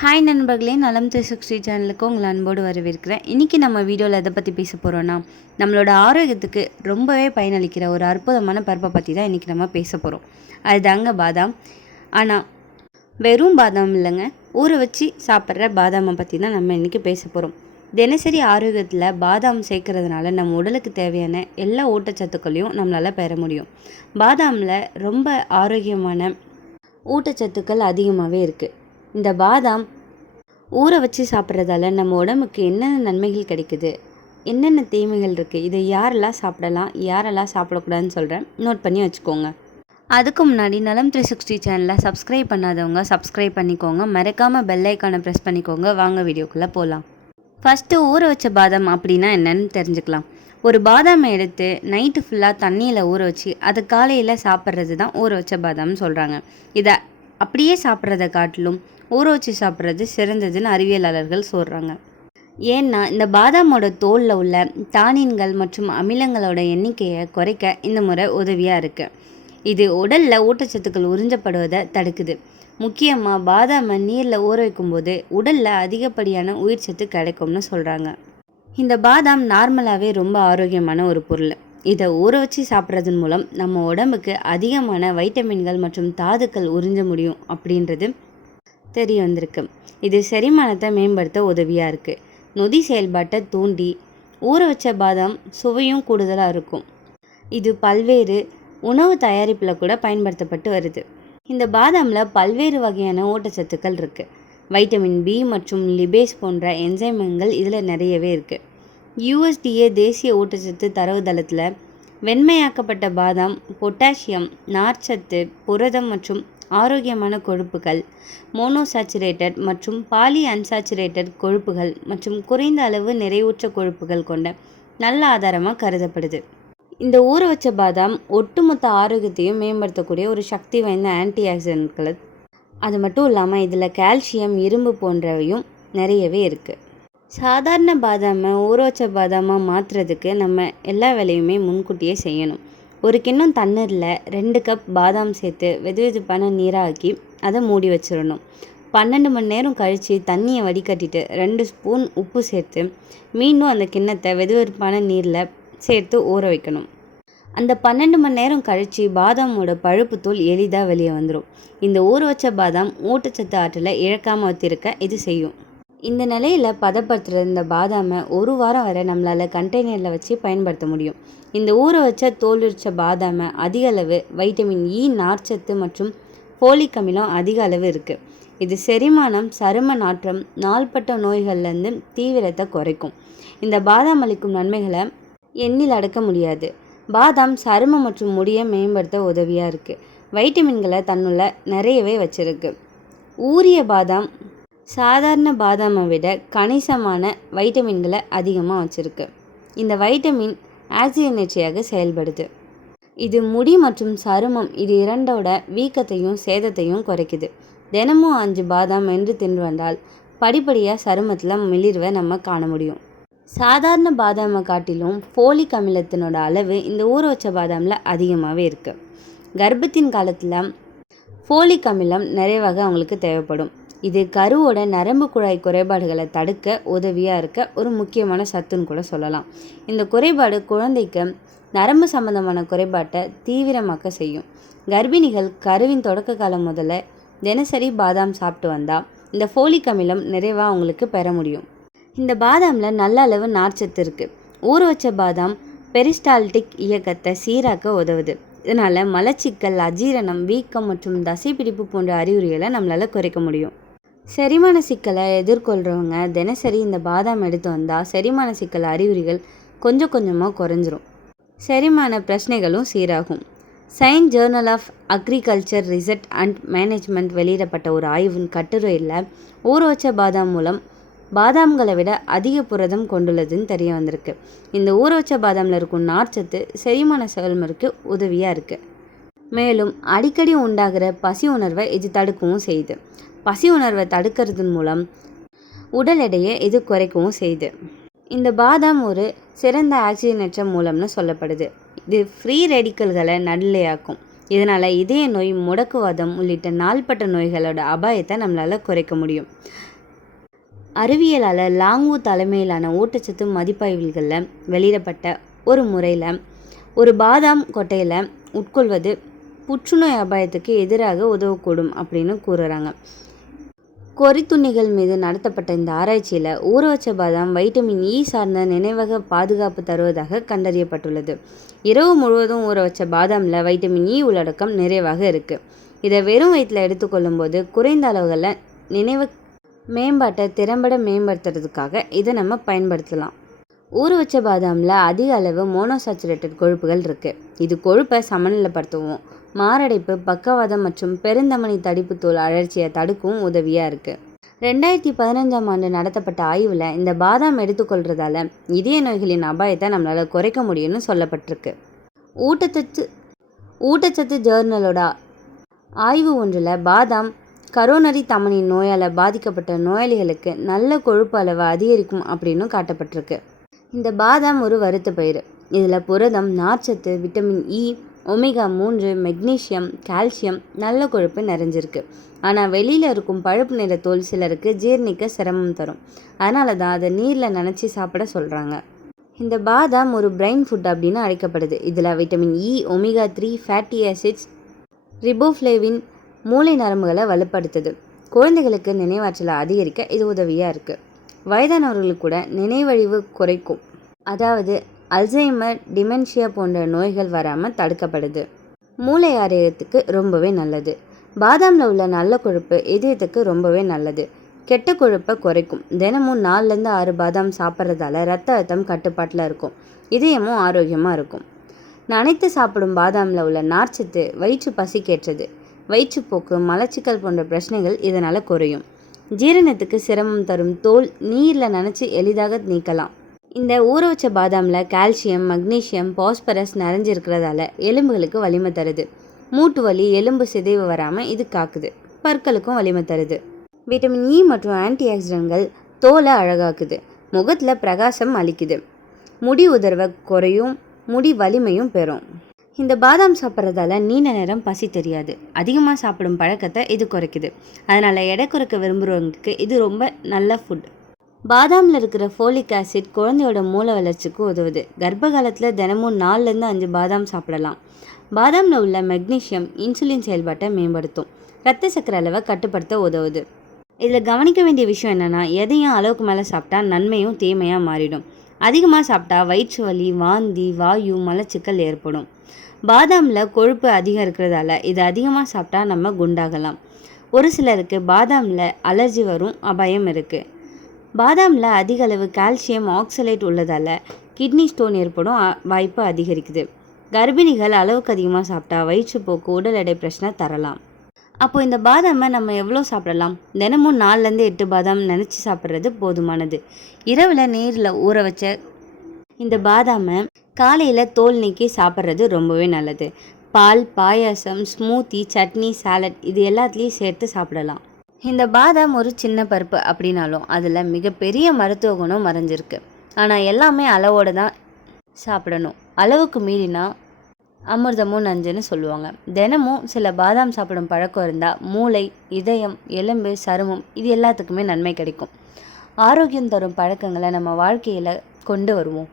Hi நண்பர்களே, நலம் 360 சேனலுக்கு உங்களை அன்போடு வரவேற்கிறேன். இன்றைக்கி நம்ம வீடியோவில் எதை பற்றி பேச போகிறோன்னா, நம்மளோட ஆரோக்கியத்துக்கு ரொம்பவே பயனளிக்கிற ஒரு அற்புதமான பருப்பை பற்றி தான் இன்றைக்கி நம்ம பேச போகிறோம். அதுதாங்க பாதாம். ஆனால் வெறும் பாதாம் இல்லைங்க, ஊற வச்சு சாப்பிட்ற பாதாமை பற்றி தான் நம்ம இன்றைக்கி பேச போகிறோம். தினசரி ஆரோக்கியத்தில் பாதாம் சேர்க்கறதுனால நம்ம உடலுக்கு தேவையான எல்லா ஊட்டச்சத்துக்களையும் நம்மளால் பெற முடியும். பாதாமில் ரொம்ப ஆரோக்கியமான ஊட்டச்சத்துக்கள் அதிகமாகவே இருக்குது. இந்த பாதாம் ஊற வச்சு சாப்பிட்றதால நம்ம உடம்புக்கு என்னென்ன நன்மைகள் கிடைக்குது, என்னென்ன தீமைகள் இருக்குது, இதை யாரெல்லாம் சாப்பிடலாம், யாரெல்லாம் சாப்பிடக்கூடாதுன்னு சொல்கிறேன், நோட் பண்ணி வச்சுக்கோங்க. அதுக்கு முன்னாடி நலம் 360 சேனலை சப்ஸ்கிரைப் பண்ணாதவங்க சப்ஸ்கிரைப் பண்ணிக்கோங்க. மறக்காமல் பெல் ஐக்கானை ப்ரெஸ் பண்ணிக்கோங்க. வாங்க வீடியோக்குள்ளே போகலாம். ஃபஸ்ட்டு ஊற வச்ச பாதாம் அப்படின்னா என்னன்னு தெரிஞ்சுக்கலாம். ஒரு பாதாமை எடுத்து நைட்டு ஃபுல்லாக தண்ணியில் ஊற வச்சு அதை காலையில் சாப்பிட்றது தான் ஊற வச்ச பாதாம்னு சொல்கிறாங்க. இதை அப்படியே சாப்பிட்றத காட்டிலும் ஊற வச்சு சாப்பிட்றது சிறந்ததுன்னு அறிவியலாளர்கள் சொல்கிறாங்க. ஏன்னா இந்த பாதாமோட தோலில் உள்ள டானின்கள் மற்றும் அமிலங்களோட எண்ணிக்கையை குறைக்க இந்த முறை உதவியாக இருக்குது. இது உடலில் ஊட்டச்சத்துக்கள் உறிஞ்சப்படுவதை தடுக்குது. முக்கியமாக பாதாமை நீரில் ஊற வைக்கும்போது உடலில் அதிகப்படியான உயிர் சத்து கிடைக்கும்னு சொல்கிறாங்க. இந்த பாதாம் நார்மலாகவே ரொம்ப ஆரோக்கியமான ஒரு பொருள். இதை ஊற வச்சு சாப்பிட்றதன் மூலம் நம்ம உடம்புக்கு அதிகமான வைட்டமின்கள் மற்றும் தாதுக்கள் உறிஞ்ச முடியும் அப்படின்றது தெரிய வந்திருக்கு. இது செரிமானத்தை மேம்படுத்த உதவியாக இருக்குது. நொதி செயல்பாட்டை தூண்டி ஊற வச்ச பாதாம் சுவையும் கூடுதலாக இருக்கும். இது பல்வேறு உணவு தயாரிப்பில் கூட பயன்படுத்தப்பட்டு வருது. இந்த பாதாமில் பல்வேறு வகையான ஊட்டச்சத்துக்கள் இருக்குது. வைட்டமின் பி மற்றும் லிபேஸ் போன்ற என்சைம்கள் இதில் நிறையவே இருக்குது. USDA தேசிய ஊட்டச்சத்து தரவுதளத்தில் வெண்மையாக்கப்பட்ட பாதாம் பொட்டாசியம், நார்ச்சத்து, புரதம் மற்றும் ஆரோக்கியமான கொழுப்புகள், மோனோசாச்சுரேட்டட் மற்றும் பாலி அன்சாச்சுரேட்டட் கொழுப்புகள் மற்றும் குறைந்த அளவு நிறைவுற்ற கொழுப்புகள் கொண்ட நல்ல ஆதாரமாக கருதப்படுது. இந்த ஊற வச்ச பாதாம் ஒட்டுமொத்த ஆரோக்கியத்தையும் மேம்படுத்தக்கூடிய ஒரு சக்தி வாய்ந்த ஆன்டி ஆக்சிடென்ட்கள். அது மட்டும் இல்லாமல் இதில் கால்சியம், இரும்பு போன்றவையும் நிறையவே இருக்குது. சாதாரண பாதாமை ஊற வச்ச பாதாமாக மாற்றுறதுக்கு நம்ம எல்லா வேலையுமே முன்கூட்டியே செய்யணும். ஒரு கிண்ணம் தண்ணீரில் 2 கப் பாதாம் சேர்த்து வெதுவெதுப்பான நீராக்கி அதை மூடி வச்சிடணும். 12 மணி நேரம் கழித்து தண்ணியை வடிகட்டிட்டு 2 ஸ்பூன் உப்பு சேர்த்து மீண்டும் அந்த கிண்ணத்தை வெதுவெதுப்பான நீரில் சேர்த்து ஊற வைக்கணும். அந்த 12 மணி நேரம் கழித்து பாதாமோட பழுப்பு தூள் எளிதாக வெளியே வந்துடும். இந்த ஊற வச்ச பாதாம் ஊட்டச்சத்து ஆற்றலை இழக்காமல் வச்சிருக்க இது செய்யும். இந்த நிலையில் பதப்படுத்துகிற இந்த பாதாமை 1 வாரம் வரை நம்மளால் கண்டெய்னரில் வச்சு பயன்படுத்த முடியும். இந்த ஊற வச்ச தோல் உரிச்ச பாதாமை அதிக அளவு வைட்டமின் இ, நார்ச்சத்து மற்றும் ஃபோலிக் அமிலம் அதிக அளவு இருக்குது. இது செரிமானம், சரும நாற்றம், நாள்பட்ட நோய்கள்லேருந்து தீவிரத்தை குறைக்கும். இந்த பாதாம் அளிக்கும் நன்மைகளை எண்ணில் அடக்க முடியாது. பாதாம் சருமம் மற்றும் முடியை மேம்படுத்த உதவியாக இருக்குது. வைட்டமின்களை தன்னுள்ள நிறையவே வச்சிருக்கு. ஊறிய பாதாம் சாதாரண பாதாமை விட கணிசமான வைட்டமின்களை அதிகமாக வச்சுருக்கு. இந்த வைட்டமின் ஆக்சிஜனேற்றியாக செயல்படுது. இது முடி மற்றும் சருமம் இது இரண்டோட வீக்கத்தையும் சேதத்தையும் குறைக்குது. தினமும் 5 பாதாம் மென்று தின்று வந்தால் படிப்படியாக சருமத்தில் மிளிர்வை நம்ம காண முடியும். சாதாரண பாதாமை காட்டிலும் ஃபோலிக் அமிலத்தினோட அளவு இந்த ஊற வச்ச பாதாமில் அதிகமாகவே இருக்குது. கர்ப்பத்தின் காலத்தில் ஃபோலிக் அமிலம் நிறைவாக அவங்களுக்கு தேவைப்படும். இது கருவோட நரம்பு குழாய் குறைபாடுகளை தடுக்க உதவியாக இருக்க ஒரு முக்கியமான சத்துன்னு கூட சொல்லலாம். இந்த குறைபாடு குழந்தைக்கு நரம்பு சம்பந்தமான குறைபாட்டை தீவிரமாக்க செய்யும். கர்ப்பிணிகள் கருவின் தொடக்க காலம் முதல்ல தினசரி பாதாம் சாப்பிட்டு வந்தால் இந்த ஃபோலிக் அமிலம் நிறைவாக அவங்களுக்கு பெற முடியும். இந்த பாதாமில் நல்ல அளவு நார்ச்சத்து இருக்குது. ஊற வச்ச பாதாம் பெரிஸ்டால்டிக் இயக்கத்தை சீராக்க உதவுது. இதனால் மலச்சிக்கல், அஜீரணம், வீக்கம் மற்றும் தசைப்பிடிப்பு போன்ற அறிகுறிகளை நம்மளால் குறைக்க முடியும். செரிமான சிக்கலை எதிர்கொள்கிறவங்க தினசரி இந்த பாதாம் எடுத்து வந்தால் செரிமான சிக்கல் அறிகுறிகள் கொஞ்சம் கொஞ்சமாக குறைஞ்சிரும். செரிமான பிரச்சனைகளும் சீராகும். Science journal of agriculture research and management வெளியிடப்பட்ட ஒரு ஆய்வின் கட்டுரையில் ஊற வச்ச பாதாம் மூலம் பாதாம்களை விட அதிக புரதம் கொண்டுள்ளதுன்னு தெரிய வந்திருக்கு. இந்த ஊற வச்ச பாதாமில் இருக்கும் நார்ச்சத்து செரிமான செயல்முறைக்கு உதவியாக இருக்குது. மேலும் அடிக்கடி உண்டாகிற பசி உணர்வை இது தடுக்கவும் செய்யுது. பசி உணர்வை தடுக்கிறதன் மூலம் உடல் எடையை இது குறைக்கவும் செய்யுது. இந்த பாதாம் ஒரு சிறந்த ஆக்சிஜனேற்ற மூலம்னு சொல்லப்படுது. இது ஃப்ரீ ரேடிக்கல்களை நடுநிலையாக்கும். இதனால் இதய நோய், முடக்குவாதம் உள்ளிட்ட நாள்பட்ட நோய்களோட அபாயத்தை நம்மளால் குறைக்க முடியும். அறிவியலால் லாங்வூ தலைமையிலான ஊட்டச்சத்து மதிப்பாய்வுகளில் வெளியிடப்பட்ட ஒரு முறையில் ஒரு பாதாம் கொட்டையில் உட்கொள்வது புற்றுநோய் அபாயத்துக்கு எதிராக உதவக்கூடும் அப்படின்னு கூறுறாங்க. கொறித்துண்ணிகள் மீது நடத்தப்பட்ட இந்த ஆராய்ச்சியில் ஊற வச்ச பாதாம் வைட்டமின் இ சார்ந்த நினைவக பாதுகாப்பு தருவதாக கண்டறியப்பட்டுள்ளது. இரவு முழுவதும் ஊற வச்ச பாதாமில் வைட்டமின் இ உள்ளடக்கம் நிறைவாக இருக்குது. இதை வெறும் வயிற்றில் எடுத்துக்கொள்ளும் போது குறைந்த அளவுகளில் நினைவு மேம்பாட்டை திறம்பட மேம்படுத்துறதுக்காக இதை நம்ம பயன்படுத்தலாம். ஊற வச்ச பாதாமில் அதிக அளவு மோனோசாச்சுரேட்டட் கொழுப்புகள் இருக்குது. இது கொழுப்பை சமநிலைப்படுத்தவும், மாரடைப்பு, பக்கவாதம் மற்றும் பெருந்தமனி தடிப்பு தோல் அழற்சியை தடுக்கவும் உதவியாக இருக்குது. 2015ஆம் ஆண்டு நடத்தப்பட்ட ஆய்வில் இந்த பாதாம் எடுத்துக்கொள்கிறதால இதய நோய்களின் அபாயத்தை நம்மளால் குறைக்க முடியும்னு சொல்லப்பட்டிருக்கு. ஊட்டச்சத்து ஜேர்னலோட ஆய்வு ஒன்றில் பாதாம் கரோனரி தமனி நோயால் பாதிக்கப்பட்ட நோயாளிகளுக்கு நல்ல கொழுப்பு அளவை அதிகரிக்கும் அப்படின்னு காட்டப்பட்டிருக்கு. இந்த பாதாம் ஒரு வறுத்த பயிர். இதில் புரதம், நார்ச்சத்து, vitamin E, omega 3, magnesium, calcium, நல்ல கொழுப்பு நிறைஞ்சிருக்கு. ஆனால் வெளியில் இருக்கும் பழுப்பு நிற தோல் சிலருக்கு ஜீரணிக்க சிரமம் தரும். அதனால தான் அதை நீரில் நனைச்சி சாப்பிட சொல்கிறாங்க. இந்த பாதாம் ஒரு பிரெயின் ஃபுட் அப்படின்னு அழைக்கப்படுது. இதில் vitamin E, omega 3, fatty acids, riboflavin மூளை நரம்புகளை வலுப்படுத்துது. குழந்தைகளுக்கு நினைவாற்றலை அதிகரிக்க இது உதவியாக இருக்குது. வயதானவர்களுக்கு கூட நினைவழிவு குறைக்கும். அதாவது அல்சைமர், டிமென்ஷியா போன்ற நோய்கள் வராமல் தடுக்கப்படுது. மூளை ஆரோக்கியத்துக்கு ரொம்பவே நல்லது. பாதாமில் உள்ள நல்ல கொழுப்பு இதயத்துக்கு ரொம்பவே நல்லது. கெட்ட கொழுப்பை குறைக்கும். தினமும் 4-6 பாதாம் சாப்பிட்றதால ரத்த அழுத்தம் கட்டுப்பாட்டில் இருக்கும். இதயமும் ஆரோக்கியமாக இருக்கும். நனைத்து சாப்பிடும் பாதாமில் உள்ள நார்ச்சத்து வயிற்று பசிக்கேற்றது. வயிற்றுப்போக்கு, மலச்சிக்கல் போன்ற பிரச்சனைகள் இதனால் குறையும். ஜீரணத்துக்கு சிரமம் தரும் தோல் நீரில் நனைச்சி எளிதாக நீக்கலாம். இந்த ஊற வச்ச பாதாமில் கால்சியம், மக்னீசியம், பாஸ்பரஸ் நிறைஞ்சிருக்கிறதால எலும்புகளுக்கு வலிமை தருது. மூட்டு வலி, எலும்பு சிதைவு வராமல் இது காக்குது. பற்களுக்கும் வலிமை தருது. விட்டமின் இ மற்றும் ஆன்டி ஆக்சிடென்ட்கள் தோலை அழகாக்குது. முகத்தில் பிரகாசம் அளிக்குது. முடி உதிர்வை குறையும், முடி வலிமையும் பெறும். இந்த பாதாம் சாப்பிட்றதால நீண்ட நேரம் பசி தெரியாது. அதிகமாக சாப்பிடும் பழக்கத்தை இது குறைக்குது. அதனால் எடை குறைக்க விரும்புகிறவங்களுக்கு இது ரொம்ப நல்ல ஃபுட். பாதாமில் இருக்கிற ஃபோலிக் ஆசிட் குழந்தையோட மூளை வளர்ச்சிக்கு உதவுது. கர்ப்ப காலத்தில் தினமும் 4-5 பாதாம் சாப்பிடலாம். பாதாமில் உள்ள மெக்னீசியம் இன்சுலின் செயல்பாட்டை மேம்படுத்தும். இரத்த சர்க்கரை அளவை கட்டுப்படுத்த உதவுது. இதில் கவனிக்க வேண்டிய விஷயம் என்னென்னா, எதையும் அளவுக்கு மேலே சாப்பிட்டா நன்மையும் தீமையாக மாறிடும். அதிகமாக சாப்பிட்டா வயிற்று வலி, வாந்தி, வாயு, மலச்சிக்கல் ஏற்படும். பாதாமில் கொழுப்பு அதிகம் இருக்கிறதால இது அதிகமாக சாப்பிட்டா நம்ம குண்டாகலாம். ஒரு சிலருக்கு பாதாமில் அலர்ஜி வரும் அபாயம் இருக்குது. பாதாமில் அதிக அளவு கால்சியம் ஆக்சலேட் உள்ளதால் கிட்னி ஸ்டோன் ஏற்படும் வாய்ப்பு அதிகரிக்குது. கர்ப்பிணிகள் அளவுக்கு அதிகமாக சாப்பிட்டா வயிற்றுப்போக்கு, உடல் எடை பிரச்சனை தரலாம். அப்போது இந்த பாதாமை நம்ம எவ்வளோ சாப்பிடலாம்? தினமும் 4-8 பாதாம் நினச்சி சாப்பிட்றது போதுமானது. இரவில் நீரில் ஊற வச்ச இந்த பாதாமை காலையில் தோல் நீக்கி சாப்பிட்றது ரொம்பவே நல்லது. பால், பாயாசம், ஸ்மூத்தி, சட்னி, சாலட் இது எல்லாத்துலேயும் சேர்த்து சாப்பிடலாம். இந்த பாதாம் ஒரு சின்ன பருப்பு அப்படின்னாலும் அதில் மிகப்பெரிய மருத்துவ குணம் மறைஞ்சிருக்கு. ஆனால் எல்லாமே அளவோடு தான் சாப்பிடணும். அளவுக்கு மீறினா அமிர்தமும் நஞ்சுன்னு சொல்லுவாங்க. தினமும் சில பாதாம் சாப்பிடும் பழக்கம் இருந்தால் மூளை, இதயம், எலும்பு, சருமம் இது எல்லாத்துக்குமே நன்மை கிடைக்கும். ஆரோக்கியம் தரும் பழக்கங்களை நம்ம வாழ்க்கையில் கொண்டு வருவோம்.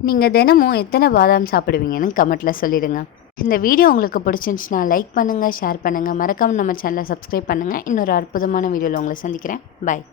நீங்கள் தினமும் எத்தனை பாதாம் சாப்பிடுவீங்கன்னு கமெண்ட்டில் சொல்லிடுங்க. இந்த வீடியோ உங்களுக்கு பிடிச்சிருந்துச்சுன்னா லைக் பண்ணுங்கள், ஷேர் பண்ணுங்கள். மறக்காமல் நம்ம சேனலை சப்ஸ்கிரைப் பண்ணுங்கள். இன்னொரு அற்புதமான வீடியோவில் உங்களை சந்திக்கிறேன். பாய்.